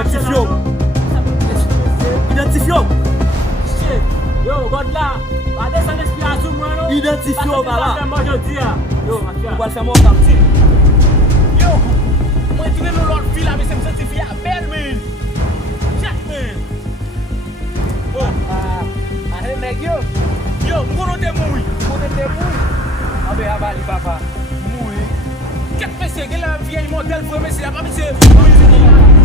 Identifio. Identifio. Yo, God là, pas descendre l'inspiration moi non. Identifio bala. Yo, On va le faire moi comme petit. Yo, moi tu veux l'autre fille là mais c'est me sentir fille belle man. Jack man. Allez mec yo. Yo, m'kono te moui. Ah ben avali papa. Moui. Qu'est-ce que c'est que la vieille modèle pour monsieur, pas monsieur.